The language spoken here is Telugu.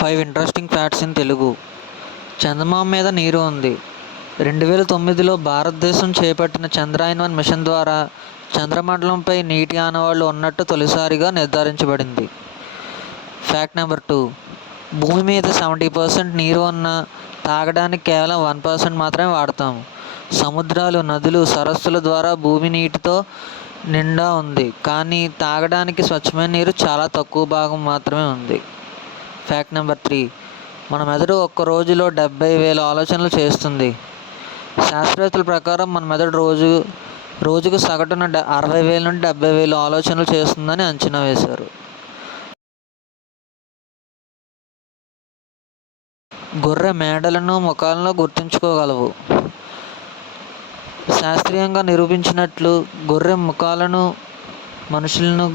5 ఇంట్రెస్టింగ్ ఫ్యాక్ట్స్ ఇన్ తెలుగు. చందమామ మీద నీరు ఉంది. 2009లో భారతదేశం చేపట్టిన చంద్రయాన్-1 మిషన్ ద్వారా చంద్రమండలంపై నీటి ఆనవాళ్లు ఉన్నట్టు తొలిసారిగా నిర్ధారించబడింది. Fact number 2. భూమి మీద 70% నీరు ఉన్నా తాగడానికి కేవలం 1% మాత్రమే వాడతాము. సముద్రాలు, నదులు, సరస్సుల ద్వారా భూమి నీటితో నిండా ఉంది, కానీ తాగడానికి స్వచ్ఛమైన నీరు చాలా తక్కువ భాగం మాత్రమే ఉంది. Fact number 3. మన మెదడు ఒక్క రోజులో 70,000 ఆలోచనలు చేస్తుంది. శాస్త్రవేత్తల ప్రకారం మన మెదడు రోజుకు సగటున 60,000 నుండి 70,000 ఆలోచనలు చేస్తుందని అంచనా వేశారు. గొర్రె మేడలను ముఖాలను గుర్తుంచుకోగలవు. శాస్త్రీయంగా నిరూపించినట్లు గొర్రె ముఖాలను మనుషులను